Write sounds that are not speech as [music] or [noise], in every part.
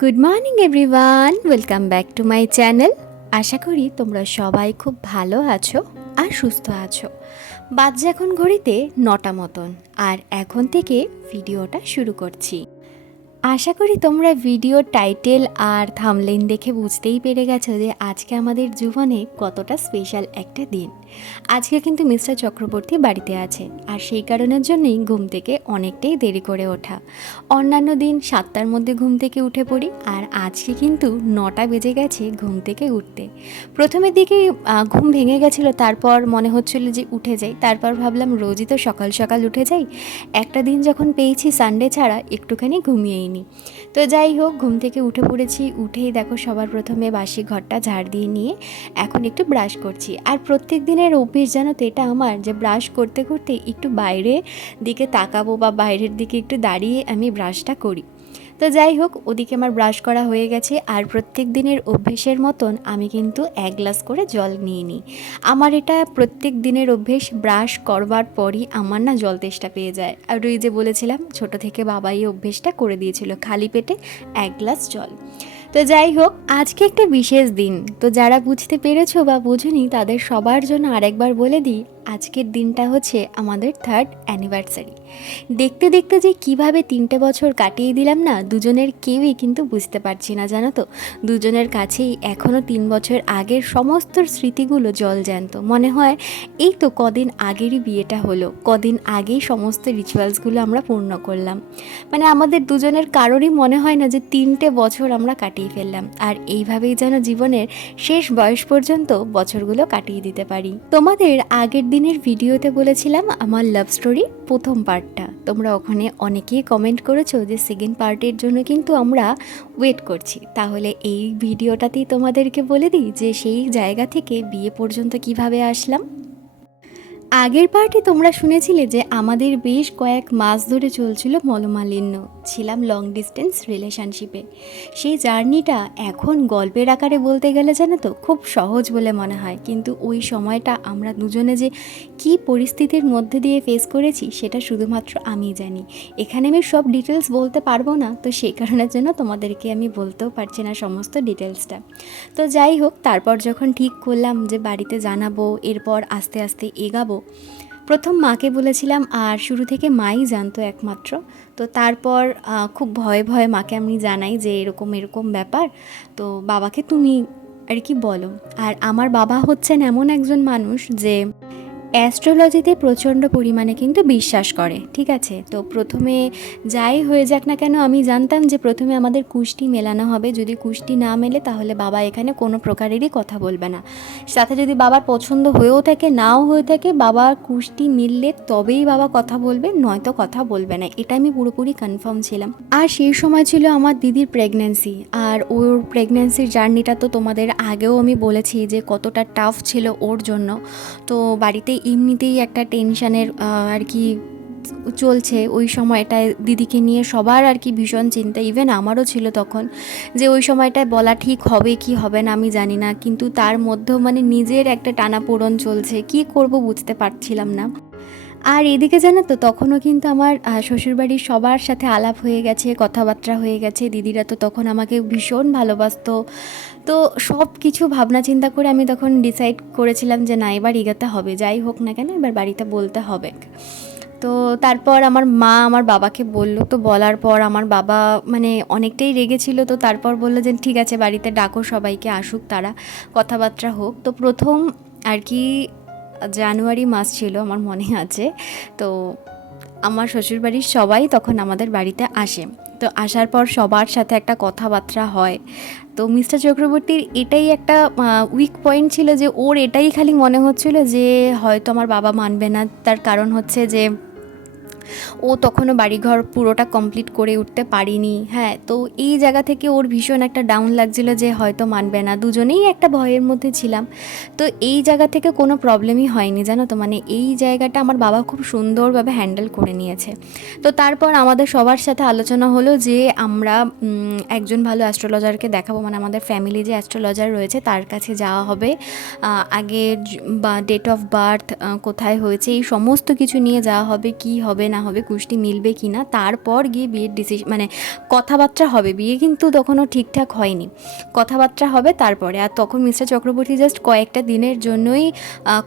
Good morning everyone welcome back to my channel আশা করি তোমরা সবাই খুব ভালো আছো আর সুস্থ আছো। বাচ্চা এখন ঘড়িতে নটা মতন। আর এখন থেকে ভিডিওটা শুরু করছি। আশা করি তোমরা ভিডিও টাইটেল আর থামলেন দেখে বুঝতেই পেরে গেছো যে আজকে আমাদের জীবনে কতটা স্পেশাল একটা দিন। আজকে কিন্তু মিস্টার চক্রবর্তী বাড়িতে আছে আর সেই কারণের জন্যই ঘুম থেকে অনেকটাই দেরি করে ওঠা। অন্যান্য দিন সাতটার মধ্যে ঘুম থেকে উঠে পড়ি আর আজকে কিন্তু নটা বেজে গেছে ঘুম থেকে উঠতে। প্রথমের দিকে ঘুম ভেঙে গেছিল, তারপর মনে হচ্ছিল যে উঠে যাই, তারপর ভাবলাম রোজই তো সকাল সকাল উঠে যাই। একটা দিন যখন পেয়েছি সানডে ছাড়া একটুখানি ঘুমিয়েই নি তো যাই হোক, ঘুম থেকে উঠে পড়েছি, উঠেই দেখো সবার প্রথমে বাসি ঘরটা ঝাড় দিয়ে নিয়ে এখন একটু ব্রাশ করছি। আর প্রত্যেক দিনের অভ্যেস জানো তো এটা আমার যে ব্রাশ করতে করতে একটু বাইরে দিকে তাকাবো বা বাইরের দিকে একটু দাঁড়িয়ে আমি ব্রাশটা করি। তো যাই হোক, ওদিকে আমার ব্রাশ করা হয়ে গেছে আর প্রত্যেক দিনের অভ্যেসের মতন আমি কিন্তু এক গ্লাস করে জল নিয়ে নিই। আমার এটা প্রত্যেক দিনের অভ্যেস, ব্রাশ করবার পরই আমার না জল তেষ্টা পেয়ে যায়। আর ওই যে বলেছিলাম, ছোট থেকে বাবা এই অভ্যেসটা করে দিয়েছিল, খালি পেটে এক গ্লাস জল। তো যাই হোক, আজকে একটা বিশেষ দিন। তো যারা বুঝতে পেরেছ বা বুঝুনি, তাদের সবার জন্য আরেকবার বলে দিই, আজকের দিনটা হচ্ছে আমাদের থার্ড অ্যানিভার্সারি দেখতে দেখতে যে কীভাবে তিনটে বছর কাটিয়ে দিলাম না, দুজনের কেউই কিন্তু বুঝতে পারছি না, জানো তো? দুজনের কাছেই এখনও তিন বছর আগের সমস্ত স্মৃতিগুলো জল জ্যান্ত। মনে হয় এই তো কদিন আগেরই বিয়েটা হলো, কদিন আগেই সমস্ত রিচুয়ালসগুলো আমরা পূর্ণ করলাম। মানে আমাদের দুজনের কারোরই মনে হয় না যে তিনটে বছর আমরা কাটিয়ে ফেললাম। আর এইভাবেই যেন জীবনের শেষ বয়স পর্যন্ত বছরগুলো কাটিয়ে দিতে পারি। তোমাদের আগের দিনের ভিডিওতে বলেছিলাম আমার লাভ স্টোরি প্রথম পার্টটা। তোমরা ওখানে অনেকেই কমেন্ট করেছ যে সেকেন্ড পার্টের জন্য কিন্তু আমরা ওয়েট করছি। তাহলে এই ভিডিওটাতেই তোমাদেরকে বলে দিই যে সেই জায়গা থেকে বিয়ে পর্যন্ত কীভাবে আসলাম। আগের পার্টে তোমরা শুনেছিলে যে আমাদের বেশ কয়েক মাস ধরে চলছিল মলমালিন্য। ছিলাম লং ডিস্টেন্স রিলেশনশিপে সেই জার্নিটা এখন গল্পের আকারে বলতে গেলে জানো তো, খুব সহজ বলে মনে হয়। কিন্তু ওই সময়টা আমরা দুজনে যে কি পরিস্থিতির মধ্যে দিয়ে ফেস করেছি, সেটা শুধুমাত্র আমি জানি। এখানে আমি সব ডিটেলস বলতে পারব না, তো সেই কারণের জন্য তোমাদেরকে আমি বলতেও পারছি না সমস্ত ডিটেলসটা তো যাই হোক, তারপর যখন ঠিক করলাম যে বাড়িতে জানাব, এরপর আস্তে আস্তে এগাবো প্রথম মাকে বলেছিলাম, আর শুরু থেকে মাই জানতো একমাত্র। তো তারপর খুব ভয়ে ভয়ে মাকে আমি জানাই যে এরকম এরকম ব্যাপার। তো বাবাকে তুমি আর কি বলো? আর আমার বাবা হচ্ছেন এমন একজন মানুষ যে অ্যাস্ট্রোলজিতে প্রচণ্ড পরিমাণে কিন্তু বিশ্বাস করে, ঠিক আছে? তো প্রথমে যাই হয়ে যাক না কেন, আমি জানতাম যে প্রথমে আমাদের কুষ্টি মেলানো হবে। যদি কুষ্টি না মেলে, তাহলে বাবা এখানে কোনো প্রকারেরই কথা বলবে না। সাথে যদি বাবার পছন্দ হয়েও থাকে, নাও হয়ে থাকে, বাবা কুষ্টি মিললে তবেই বাবা কথা বলবে, নয়তো কথা বলবে না। এটা আমি পুরোপুরি কনফার্ম ছিলাম। আর সেই সময় ছিল আমার দিদির প্রেগন্যান্সি আর ওর প্রেগনেন্সির জার্নিটা তো তোমাদের আগেও আমি বলেছি যে কতটা টাফ ছিল ওর জন্য। তো বাড়িতে এমনিতেই একটা টেনশানের আর কি চলছে ওই সময়টায় দিদিকে নিয়ে সবার আর কি ভীষণ চিন্তা। ইভেন আমারও ছিল তখন যে ওই সময়টায় বলা ঠিক হবে কি হবে না আমি জানি না, কিন্তু তার মধ্যেও মানে নিজের একটা টানাপোড়ন চলছে, কি করব বুঝতে পারছিলাম না। আর এদিকে জানো তো, তখনও কিন্তু আমার শ্বশুরবাড়ির সবার সাথে আলাপ হয়ে গেছে, কথাবার্তা হয়ে গেছে। দিদিরা তো তখন আমাকে ভীষণ ভালোবাসতো। তো সব কিছু ভাবনা চিন্তা করে আমি তখন ডিসাইড করেছিলাম যে না, এবার এগাতে হবে। যাই হোক না কেন, এবার বাড়িতে বলতে হবে। তো তারপর আমার মা আমার বাবাকে বলল। তো বলার পর আমার বাবা মানে অনেকটাই রেগেছিল। তো তারপর বলল যে, ঠিক আছে, বাড়িতে ডাকো সবাইকে, আসুক তারা, কথাবার্তা হোক। তো প্রথম আর কি জানুয়ারি মাস ছিল, আমার মনে আছে। তো আমার শ্বশুরবাড়ির সবাই তখন আমাদের বাড়িতে আসে। তো আসার পর সবার সাথে একটা কথাবার্তা হয়। তো মিস্টার চক্রবর্তীর এটাই একটা উইক পয়েন্ট ছিল যে, ওর এটাই খালি মনে হচ্ছিল যে, হয়তো আমার বাবা মানবে না। তার কারণ হচ্ছে যে ও তখনও বাড়িঘর পুরোটা কমপ্লিট করে উঠতে পারিনি। হ্যাঁ তো এই জায়গা থেকে ওর ভীষণ একটা ডাউন লাগছিল যে হয়তো মানবে না। দুজনেই একটা ভয়ের মধ্যে ছিলাম। তো এই জায়গা থেকে কোনো প্রবলেমই হয়নি, জানো তো? মানে এই জায়গাটা আমার বাবা খুব সুন্দরভাবে হ্যান্ডেল করে নিয়েছে। তো তারপর আমাদের সবার সাথে আলোচনা হলো যে আমরা একজন ভালো অ্যাস্ট্রোলজারকে দেখাবো। মানে আমাদের ফ্যামিলি যে অ্যাস্ট্রোলজার রয়েছে তার কাছে যাওয়া হবে। আগে বা ডেট অফ বার্থ কোথায় হয়েছে, এই সমস্ত কিছু নিয়ে যাওয়া হবে, কি হবে, না না হবে, কুষ্টি মিলবে কি না, তারপর গিয়ে বিয়ের ডিসিশন মানে কথাবার্তা হবে। বিয়ে কিন্তু তখনও ঠিকঠাক হয়নি। কথাবার্তা হবে তারপরে। আর তখন মিস্টার চক্রবর্তী জাস্ট কয়েকটা দিনের জন্যই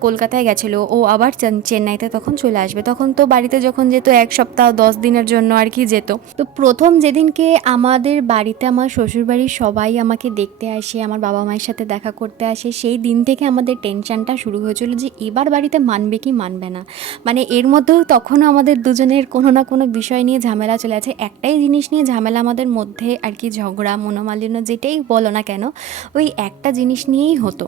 কলকাতায় গেছিল। ও আবার চেন্নাইতে তখন চলে আসবে। তখন তো বাড়িতে যখন যেত, এক সপ্তাহ, দশ দিনের জন্য আর কি যেত। তো প্রথম যেদিনকে আমাদের বাড়িতে আমার শ্বশুরবাড়ির সবাই আমাকে দেখতে আসে, আমার বাবা মায়ের সাথে দেখা করতে আসে, সেই দিন থেকে আমাদের টেনশনটা শুরু হয়েছিল যে এবার বাড়িতে মানবে কি মানবে না। মানে এর মধ্যেও তখনও আমাদের দুজনের কোনো না কোনো বিষয় নিয়ে ঝামেলা চলে আছে। একটাই জিনিস নিয়ে ঝামেলা আমাদের মধ্যে আর কি ঝগড়া, মনোমালিন্য যেটাই বলো না কেন, ওই একটা জিনিস নিয়েই হতো।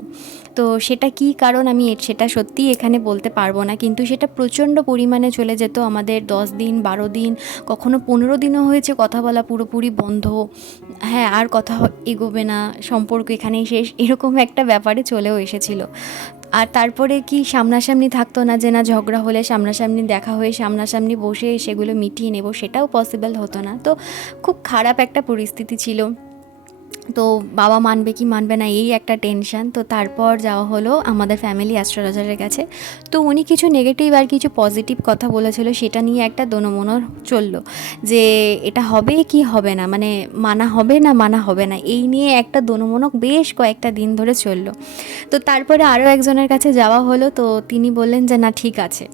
তো সেটা কি কারণ আমি সেটা সত্যিই এখানে বলতে পারব না। কিন্তু সেটা প্রচণ্ড পরিমাণে চলে যেত আমাদের দশ দিন, বারো দিন, কখনো পনেরো দিনও হয়েছে কথা বলা পুরোপুরি বন্ধ। হ্যাঁ আর কথা এগোবে না, সম্পর্ক এখানেই শেষ, এরকম একটা ব্যাপারে চলেও এসেছিল। আর তারপরে কি সামনাসামনি থাকতো না যে না ঝগড়া হলে সামনাসামনি দেখা হয়ে সামনাসামনি বসে সেগুলো মিটিয়ে নেব, সেটাও পসিবল হতো না। তো খুব খারাপ একটা পরিস্থিতি ছিল। তো বাবা মানবে কি মানবে না, এই একটা টেনশন তো তারপর যাওয়া হলো আমাদের ফ্যামিলি অ্যাস্ট্রোলজারের কাছে। তো উনি কিছু নেগেটিভ আর কিছু পজিটিভ কথা বলেছিল, সেটা নিয়ে একটা দোনমনো চলল। যে এটা হবে কি হবে না মানে মানা হবে না, মানা হবে না, এই নিয়ে একটা দোনমনো বেশ কয়েকটা দিন ধরে চলল। তো তারপরে আরও একজনের কাছে যাওয়া হলো, তো তিনি বললেন যে, না, ঠিক আছে।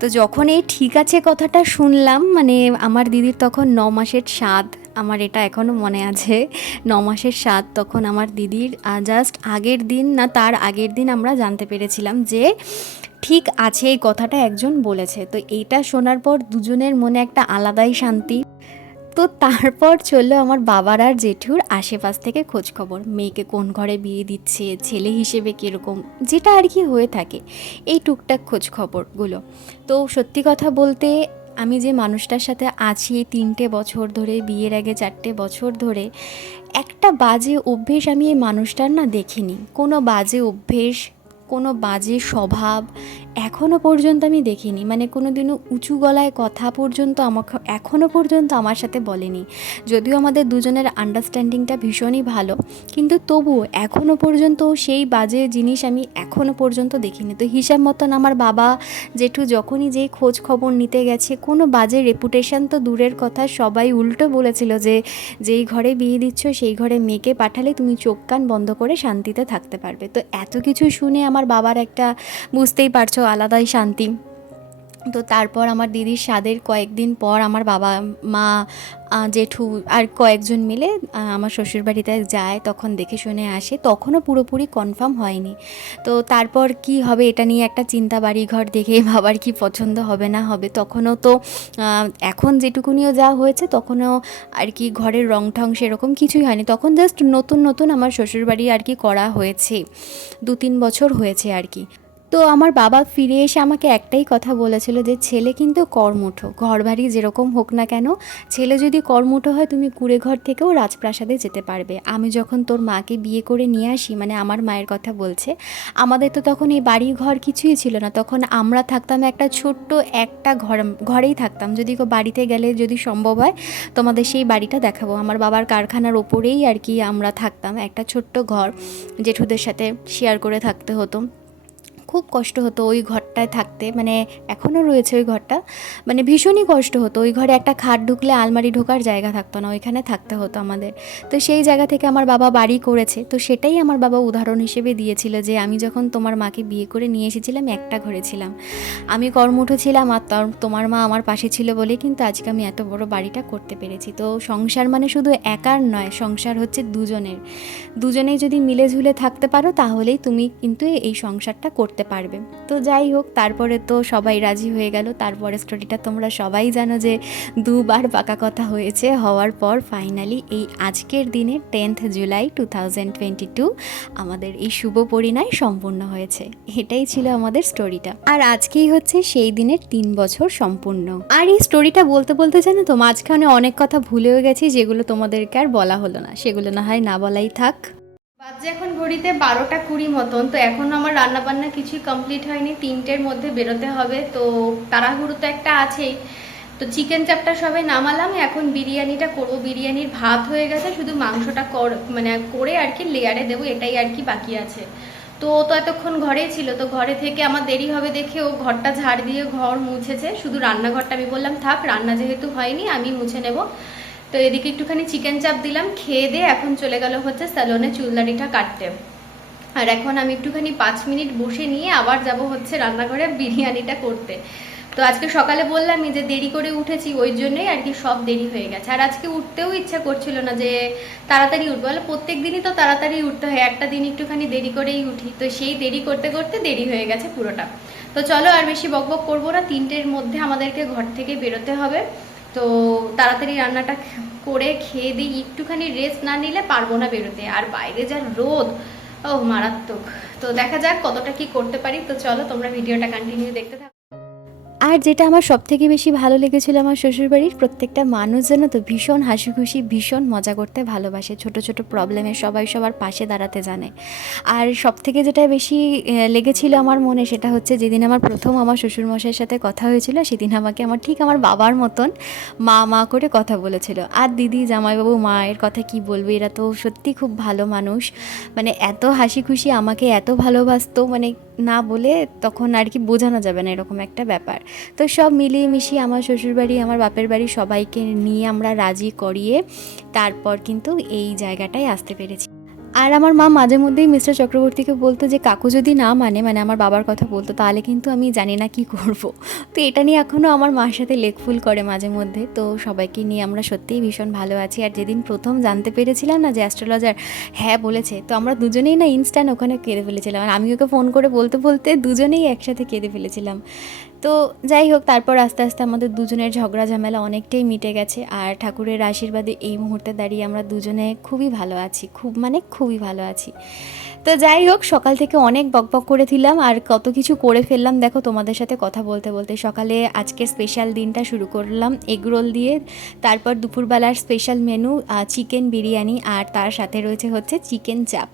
তো যখন এই ঠিক আছে কথাটা শুনলাম মানে আমার দিদির তখন ন মাসের স্বাদ আমার এটা এখনও মনে আছে। ন মাসের সাত তখন আমার দিদির জাস্ট আগের দিন না, তার আগের দিন আমরা জানতে পেরেছিলাম যে ঠিক আছে এই কথাটা একজন বলেছে। তো এইটা শোনার পর দুজনের মনে একটা আলাদাই শান্তি। তো তারপর চলল আমার বাবার আর জেঠুর আশেপাশ থেকে খোঁজ খবর মেয়েকে কোন ঘরে বিয়ে দিচ্ছে, ছেলে হিসেবে কীরকম, যেটা আর কি হয়ে থাকে। এই টুকটাক খোঁজ খবরগুলো তো সত্যি কথা বলতে আমি যে মানুষটার সাথে আছি তিনটে বছর ধরে, বিয়ের আগে চারটে বছর ধরে, একটা বাজে অভ্যেস আমি এই মানুষটার না দেখিনি। কোনো বাজে অভ্যেস, কোনো বাজে স্বভাব এখনও পর্যন্ত আমি দেখিনি। মানে কোনো দিনও উঁচু গলায় কথা পর্যন্ত আমাকে এখনও পর্যন্ত আমার সাথে বলেনি। যদিও আমাদের দুজনের আন্ডারস্ট্যান্ডিংটা ভীষণই ভালো, কিন্তু তবুও এখনও পর্যন্ত সেই বাজে জিনিস আমি এখনও পর্যন্ত দেখিনি। তো হিসাব মতন আমার বাবা জেঠু যখনই যেই খোঁজ খবর নিতে গেছে, কোনো বাজে রেপুটেশন তো দূরের কথা, সবাই উল্টো বলেছিল যে, যেই ঘরে বিয়ে দিচ্ছ, সেই ঘরে মেয়েকে পাঠালে তুমি চোখ কান বন্ধ করে শান্তিতে থাকতে পারবে। তো এত কিছু শুনে আমার বাবার একটা বুঝতেই পারছ আলাদাই শান্তি। তো তারপর আমার দিদির স্বাদের কয়েকদিন পর আমার বাবা, মা জেঠু আর কয়েকজন মিলে আমার শ্বশুরবাড়িতে যায়, তখন দেখে শুনে আসে। তখনও পুরোপুরি কনফার্ম হয়নি। তো তারপর কি হবে এটা নিয়ে একটা চিন্তা বাড়ি ঘর দেখে [laughs] বাবার কি পছন্দ হবে না হবে। তখনও তো এখন যেটুকুনিও যা হয়েছে, তখনও আর কি ঘরের রং ঠং সেরকম কিছুই হয়নি। তখন জাস্ট নতুন নতুন আমার শ্বশুরবাড়ি আর কি করা হয়েছে। দু তিন বছর হয়েছে আর কি। তো আমার বাবা ফিরে এসে আমাকে একটাই কথা বলেছিল যে, ছেলে কিন্তু কর্মঠ ঘর বাড়ি যেরকম হোক না কেন, ছেলে যদি কর্মঠ হয় তুমি কুড়ে ঘর থেকেও রাজপ্রাসাদে যেতে পারবে। আমি যখন তোর মাকে বিয়ে করে নিয়ে আসি মানে আমার মায়ের কথা বলছে, আমাদের তো তখন এই বাড়ি ঘর কিছুই ছিল না। তখন আমরা থাকতাম একটা ছোট্ট একটা ঘর, ঘরেই থাকতাম। যদি বাড়িতে গেলে যদি সম্ভব হয়, তোমাদের সেই বাড়িটা দেখাবো। আমার বাবার কারখানার ওপরেই আর কি আমরা থাকতাম। একটা ছোট্ট ঘর, জেঠুদের সাথে শেয়ার করে থাকতে হতো। খুব কষ্ট হতো ওই ঘরটায় থাকতে। মানে এখনও রয়েছে ওই ঘরটা। মানে ভীষণই কষ্ট হতো। ওই ঘরে একটা খাট ঢুকলে আলমারি ঢোকার জায়গা থাকতো না, ওইখানে থাকতে হতো আমাদের। তো সেই জায়গা থেকে আমার বাবা বাড়ি করেছে। তো সেটাই আমার বাবা উদাহরণ হিসেবে দিয়েছিল যে আমি যখন তোমার মাকে বিয়ে করে নিয়ে এসেছিলাম, একটা ঘরে ছিলাম। আমি কর্মঠ ছিলাম আর তোমার মা আমার পাশে ছিল বলে কিন্তু আজকে আমি এত বড় বাড়িটা করতে পেরেছি। তো সংসার মানে শুধু একার নয়, সংসার হচ্ছে দুজনের। দুজনেই যদি মিলে ঝুলে থাকতে পারো তাহলেই তুমি কিন্তু এই সংসারটা করতে পারবে। তো যাই হোক, তারপরে তো সবাই রাজি হয়ে গেল। তারপরে স্টোরিটা তোমরা সবাই জানো যে দুবার পাকা কথা হয়েছে। হওয়ার পর ফাইনালি এই আজকের দিনে tenth July two thousand twenty two আমাদের এই শুভ পরিণয় সম্পূর্ণ হয়েছে। এটাই ছিল আমাদের স্টোরিটা আর আজকেই হচ্ছে সেই দিনের তিন বছর সম্পূর্ণ। আর এই স্টোরিটা বলতে বলতে জানো তো, মাঝখানে অনেক কথা ভুলেও গেছি যেগুলো তোমাদেরকে আর বলা হলো না। সেগুলো না হয় না বলাই থাক। বাজে এখন ঘড়িতে বারোটা কুড়ি মতন, তো এখন আমার রান্না বান্না কিছুই কমপ্লিট হয়নি, তিনটের মধ্যে বেরোতে হবে, তো তাড়াহুড়ো তো একটা আছেই। তো চিকেন চাপটা সবাই নামালাম, এখন বিরিয়ানিটা করব। বিরিয়ানির ভাত হয়ে গেছে, শুধু মাংসটা কর মানে করে আর কি লেয়ারে দেবো, এটাই আর কি বাকি আছে। তো তো এতক্ষণ ঘরেই ছিল, তো ঘরে থেকে আমার দেরি হবে দেখে ও ঘরটা ঝাড় দিয়ে ঘর মুছেছে। শুধু রান্নাঘরটা আমি বললাম, থাক, রান্না যেহেতু হয়নি, আমি মুছে নেব। তো এদিকে একটুখানি চিকেন চাপ দিলাম, খেয়ে দিয়ে এখন চলে গেল হচ্ছে স্যালনে চুলদারিটা কাটতে। আর এখন আমি একটুখানি পাঁচ মিনিট বসে নিয়ে আবার যাব হচ্ছে রান্নাঘরে বিরিয়ানিটা করতে। তো আজকে সকালে বললামই যে দেরি করে উঠেছি, ওই জন্যই আর কি সব দেরি হয়ে গেছে। আর আজকে উঠতেও ইচ্ছা করছিল না যে তাড়াতাড়ি উঠবো। বলে প্রত্যেক দিনই তো তাড়াতাড়ি উঠতে হয়, একটা দিন একটুখানি দেরি করেই উঠি। তো সেই দেরি করতে করতে দেরি হয়ে গেছে পুরোটা। তো চলো আর বেশি বকবক করব না, তিনটের মধ্যে আমাদেরকে ঘর থেকে বেরোতে হবে। তো তাড়াতাড়ি রান্নাটা [laughs] করে খেয়ে দিই একটুখানি রেস্ট না নিলে পারব না বেরোতে। আর বাইরে যা রোদ ও মারাত্মক। তো দেখা যাক কতটা কি করতে পারি। তো চলো, তোমরা ভিডিওটা কন্টিনিউ দেখতে থাকো। আর যেটা আমার সব থেকে বেশি ভালো লেগেছিল আমার শ্বশুরবাড়ির, প্রত্যেকটা মানুষ যেন তো ভীষণ হাসি খুশি ভীষণ মজা করতে ভালোবাসে। ছোট ছোট প্রবলেমে সবাই সবার পাশে দাঁড়াতে জানে। আর সব থেকে যেটা বেশি লেগেছিল আমার মনে সেটা হচ্ছে যেদিন আমার প্রথম আমার শ্বশুরমশাইয়ের সাথে কথা হয়েছিল, সেদিন আমাকে আমার ঠিক আমার বাবার মতন মা মা করে কথা বলেছিল। আর দিদি, জামাইবাবু, মায়ের কথা কি বলবে, এরা তো সত্যি খুব ভালো মানুষ। মানে এত হাসি খুশি আমাকে এত ভালোবাসতো মানে না বলে তখন আর কি বোঝানো যাবে না এরকম একটা ব্যাপার। তো সব মিলিয়ে মিশিয়ে আমার শ্বশুরবাড়ি, আমার বাপের বাড়ি সবাইকে নিয়ে আমরা রাজি করিয়ে তারপর কিন্তু এই জায়গাটায় আসতে পেরেছি। আর আমার মা মাঝে মধ্যেই মিস্টার চক্রবর্তীকে বলতো যে, কাকু যদি না মানে মানে আমার বাবার কথা বলতো, তাহলে কিন্তু আমি জানি না কি করব। [laughs] তো এটা নিয়ে এখনও আমার মার সাথে লেকফুল করে মাঝে মধ্যে। তো সবাইকে নিয়ে আমরা সত্যিই ভীষণ ভালো আছি। আর যেদিন প্রথম জানতে পেরেছিলাম না যে অ্যাস্ট্রোলজার হ্যাঁ বলেছে, তো আমরা দুজনেই না ইনস্ট্যান্ট ওখানে কেঁদে ফেলেছিলাম। আর আমি ওকে ফোন করে বলতে বলতে দুজনেই একসাথে কেঁদে ফেলেছিলাম। তো যাই হোক, তারপর আস্তে আস্তে আমাদের দুজনের ঝগড়া ঝামেলা অনেকটাই মিটে গেছে আর ঠাকুরের আশীর্বাদে এই মুহূর্তে দাঁড়িয়ে আমরা দুজনে খুবই ভালো আছি, খুব মানে খুবই ভালো আছি। তো যাই হোক, সকাল থেকে অনেক বকবক করেছিলাম আর কত কিছু করে ফেললাম। দেখো, তোমাদের সাথে কথা বলতে বলতে সকালে আজকে স্পেশাল দিনটা শুরু করলাম। এগ রোল দিয়ে, তারপর দুপুরবেলার স্পেশাল মেনু চিকেন বিরিয়ানি আর তার সাথে রয়েছে হচ্ছে চিকেন চাপ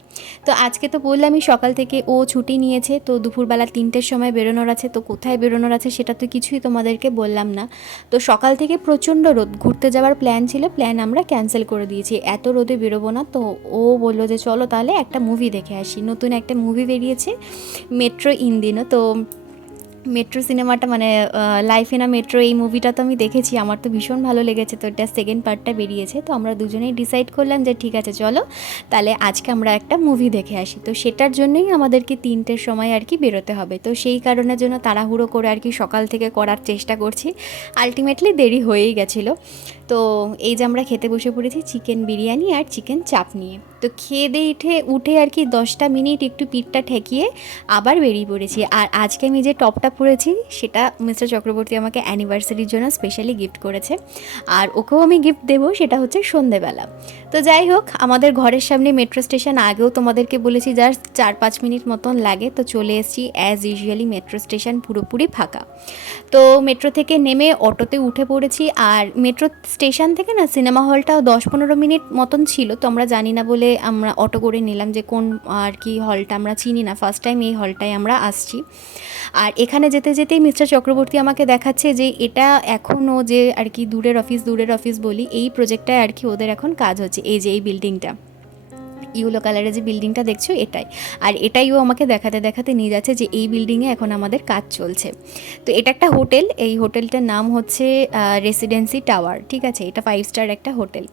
তো আজকে তো বললামই সকাল থেকে ও ছুটি নিয়েছে, তো দুপুরবেলা তিনটের সময় বেরোনোর আছে, তো কোথায় বেরোনোর আছে সেটা তো কিছুই তোমাদেরকে বললাম না। তো সকাল থেকে প্রচণ্ড রোদ, ঘুরতে যাওয়ার প্ল্যান ছিল প্ল্যান আমরা ক্যান্সেল করে দিয়েছি, এত রোদে বেরোবো না। তো ও বলল যে চলো তাহলে একটা মুভি দেখে আসি, নতুন একটা মুভি বেরিয়েছে মেট্রো ইন্দিনো তো মেট্রো সিনেমাটা মানে লাইফ আ মেট্রো এই মুভিটা তো আমি দেখেছি। আমার তো ভীষণ ভালো লেগেছে। তো এটা সেকেন্ড পার্টটা বেরিয়েছে। তো আমরা দুজনেই ডিসাইড করলাম যে, ঠিক আছে, চলো। তাহলে আজকে আমরা একটা মুভি দেখে আসি। তো সেটার জন্যই আমাদেরকে তিনটের সময় আর কি বেরোতে হবে। তো সেই কারণের জন্য তাড়াহুড়ো করে আর কি সকাল থেকে করার চেষ্টা করছি। আলটিমেটলি দেরি হয়েই গেছিল। তো এই যে আমরা খেতে বসে পড়েছি চিকেন বিরিয়ানি আর চিকেন চাপ নিয়ে। তো খেয়ে দিয়ে উঠে উঠে আর কি দশটা মিনিট একটু পিঠটা ঠেকিয়ে আবার বেরিয়ে পড়েছি। আর আজকে আমি যে টপটা পরেছি সেটা মিস্টার চক্রবর্তী আমাকে অ্যানিভার্সারির জন্য স্পেশালি গিফট করেছে। আর ওকেও আমি গিফট দেবো, সেটা হচ্ছে সন্ধেবেলা। তো যাই হোক, আমাদের ঘরের সামনে মেট্রো স্টেশন আগেও তোমাদেরকে বলেছি যার চার পাঁচ মিনিট মতন লাগে। তো চলে এসেছি অ্যাজ ইউজুয়ালি মেট্রো স্টেশন পুরোপুরি ফাঁকা। তো মেট্রো থেকে নেমে অটোতে উঠে পড়েছি, আর মেট্রো স্টেশন থেকে না সিনেমা হলটাও দশ পনেরো মিনিট মতন ছিল। তো আমরা জানি না বলে আমরা অটো করে নিলাম যে কোন, আর কি হলটা আমরা চিনি না। ফার্স্ট টাইম এই হলটায় আমরা আসছি। আর এখানে যেতে যেতেই মিস্টার চক্রবর্তী আমাকে দেখাচ্ছে যে এটা এখনও যে আর কি দূরের অফিস দূরের অফিস বলি, এই প্রজেক্টটায় আর কি ওদের এখন কাজ হচ্ছে, এই যে এই বিল্ডিংটা ইউলো কালারের যে বিল্ডিংটা দেখছ, এটাই। আর এটাই ও আমাকে দেখাতে দেখাতে নিয়ে যাচ্ছে যে এই বিল্ডিংয়ে এখন আমাদের কাজ চলছে। তো এটা একটা হোটেল, এই হোটেলটার নাম হচ্ছে রেসিডেন্সি টাওয়ার ঠিক আছে? এটা ফাইভ স্টার একটা হোটেল।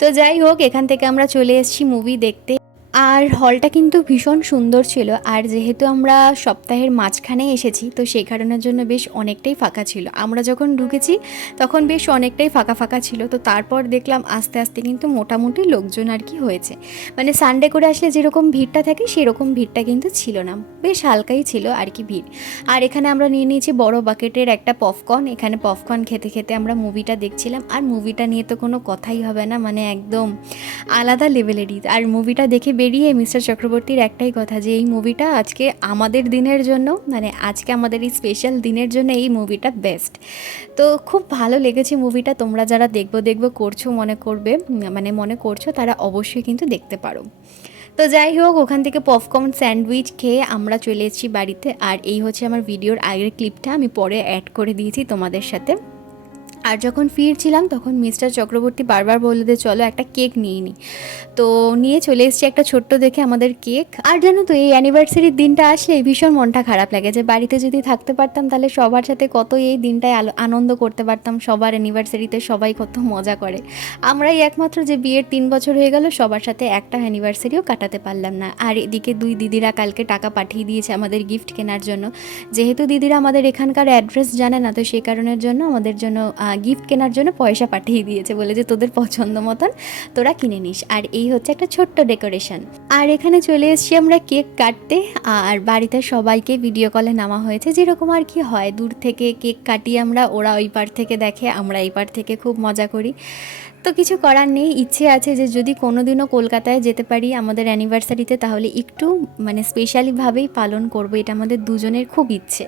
তো যাই হোক, এখান থেকে আমরা চলে এসেছি মুভি দেখতে। আর হলটা কিন্তু ভীষণ সুন্দর ছিল। আর যেহেতু আমরা সপ্তাহের মাঝখানে এসেছি, তো সেই কারণের জন্য বেশ অনেকটাই ফাঁকা ছিল। আমরা যখন ঢুকেছি, তখন বেশ অনেকটাই ফাঁকা ফাঁকা ছিল। তো তারপর দেখলাম আস্তে আস্তে কিন্তু মোটামুটি লোকজন আর কি হয়েছে। মানে সানডে করে আসলে যেরকম ভিড়টা থাকে, সেরকম ভিড়টা কিন্তু ছিল না। বেশ হালকাই ছিল আর কি ভিড়। আর এখানে আমরা নিয়ে নিয়েছি বড় বাকেটের একটা পপকর্ন। এখানে পপকর্ন খেতে খেতে আমরা মুভিটা দেখছিলাম। আর মুভিটা নিয়ে তো কোনো কথাই হবে না মানে একদম আলাদা লেভেলেরই আর মুভিটা দেখে বেরিয়ে মিস্টার চক্রবর্তীর একটাই কথা যে এই মুভিটা আজকে আমাদের দিনের জন্য মানে আজকে আমাদের এই স্পেশাল দিনের জন্য এই মুভিটা বেস্ট তো খুব ভালো লেগেছে মুভিটা তোমরা যারা দেখব দেখব করছ, মনে করবে মানে মনে করছ, তারা অবশ্যই কিন্তু দেখতে পারো। তো যাই হোক, ওখান থেকে পপকর্ন স্যান্ডউইচ খেয়ে আমরা চলে এসেছি বাড়িতে। আর এই হচ্ছে আমার ভিডিওর আগের ক্লিপটা আমি পরে অ্যাড করে দিয়েছি তোমাদের সাথে। আর যখন ফিরছিলাম, তখন মিস্টার চক্রবর্তী বারবার বলল যে, চলো একটা কেক নিয়ে নিই তো নিয়ে চলে এসেছি একটা ছোট্ট দেখে আমাদের কেক। আর জানো তো, এই অ্যানিভার্সারির দিনটা আসলে ভীষণ মনটা খারাপ লাগে যে, বাড়িতে যদি থাকতে পারতাম, তাহলে সবার সাথে কত এই দিনটায় আনন্দ করতে পারতাম। সবার অ্যানিভার্সারিতে সবাই কত মজা করে। আমরাই একমাত্র যে, বিয়ের তিন বছর হয়ে গেল, সবার সাথে একটা অ্যানিভার্সারিও কাটাতে পারলাম না। আর এদিকে দুই দিদিরা কালকে টাকা পাঠিয়ে দিয়েছে আমাদের গিফট কেনার জন্য। যেহেতু দিদিরা আমাদের এখানকার অ্যাড্রেস জানে না, তো সেই কারণের জন্য, আমাদের জন্য গিফট কেনার জন্য পয়সা পাঠিয়ে দিয়েছে বলে যে তোদের পছন্দ মতন তোরা কিনে নিস। আর এই হচ্ছে একটা ছোট্ট ডেকোরেশন আর এখানে চলে এসেছি আমরা কেক কাটতে। আর বাড়িতে সবাইকে ভিডিও কলে নামা হয়েছে যেরকম আর কি হয়। দূর থেকে কেক কাটি আমরা, ওরা ওই পার থেকে দেখে, আমরা এই পার থেকে খুব মজা করি। তো কিছু করার নেই, ইচ্ছে আছে যে যদি কোনো দিনও কলকাতায় যেতে পারি আমাদের অ্যানিভার্সারিতে তাহলে একটু মানে স্পেশালিভাবেই পালন করব, এটা আমাদের দুজনের খুব ইচ্ছে।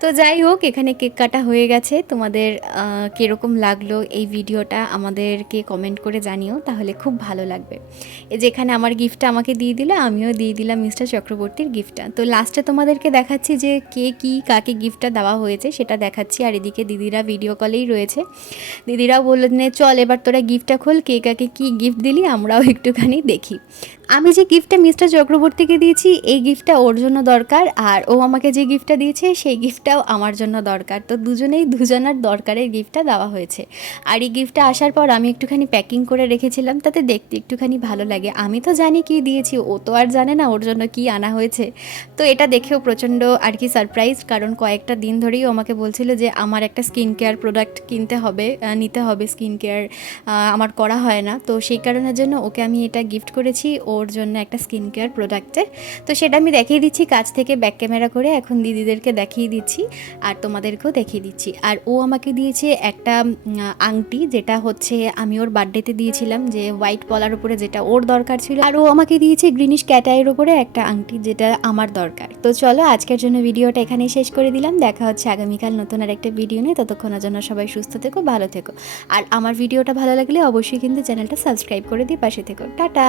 তো যাই হোক, এখানে কেক কাটা হয়ে গেছে। তোমাদের কীরকম লাগল এই ভিডিওটা আমাদেরকে কমেন্ট করে জানিও তাহলে খুব ভালো লাগবে। এই যে এখানে আমার গিফটটা আমাকে দিয়ে দিলে আমিও দিয়ে দিলাম মিস্টার চক্রবর্তীর গিফটটা তো লাস্টে তোমাদেরকে দেখাচ্ছি যে কে কী কাকে গিফটটা দেওয়া হয়েছে সেটা দেখাচ্ছি। আর এদিকে দিদিরা ভিডিও কলেই রয়েছে। দিদিরাও বললেন "নে, চল এবার তোরা গিফটটা খোল কে কাকে কী গিফট দিলি আমরাও একটুখানি দেখি। আমি যে গিফটটা মিস্টার চক্রবর্তীকে দিয়েছি, এই গিফটটা ওর জন্য দরকার, আর ও আমাকে যে গিফটটা দিয়েছে, সেই গিফটটাও আমার জন্য দরকার। তো দুজনেই, দুজনার দরকারের গিফটটা দেওয়া হয়েছে। আর এই গিফটটা আসার পর আমি একটুখানি প্যাকিং করে রেখেছিলাম, তাতে দেখতে একটুখানি ভালো লাগে। আমি তো জানি কি দিয়েছি, ও তো আর জানে না ওর জন্য কি আনা হয়েছে। তো এটা দেখেও প্রচণ্ড আর কি সারপ্রাইজ কারণ কয়েকটা দিন ধরেই আমাকে বলছিল যে, আমার একটা স্কিন কেয়ার প্রোডাক্ট কিনতে হবে নিতে হবে স্কিন কেয়ার আমার করা হয় না। তো সেই কারণের জন্য ওকে আমি এটা গিফট করেছি। ওর জন্য একটা স্কিন কেয়ার প্রোডাক্টে তো সেটা আমি দেখিয়ে দিচ্ছি, কাছ থেকে ব্যাক ক্যামেরা করে এখন দিদিদেরকে দেখিয়ে দিচ্ছি আর তোমাদেরকেও দেখিয়ে দিচ্ছি। আর ও আমাকে দিয়েছে একটা আংটি যেটা হচ্ছে আমি ওর বার্থডেতে দিয়েছিলাম যে হোয়াইট পলার উপরে যেটা ওর দরকার ছিল। আর ও আমাকে দিয়েছে গ্রিনিশ ক্যাটাইয়ের উপরে একটা আংটি যেটা আমার দরকার। তো চলো আজকের জন্য ভিডিওটা এখানেই শেষ করে দিলাম। দেখা হচ্ছে আগামীকাল নতুন আর একটা ভিডিও নিয়ে। ততক্ষণের জন্য সবাই সুস্থ থেকো, ভালো থেকো। আর আমার ভিডিওটা ভালো লাগলে অবশ্যই কিন্তু চ্যানেলটা সাবস্ক্রাইব করে দিয়ে পাশে থেকো। টাটা!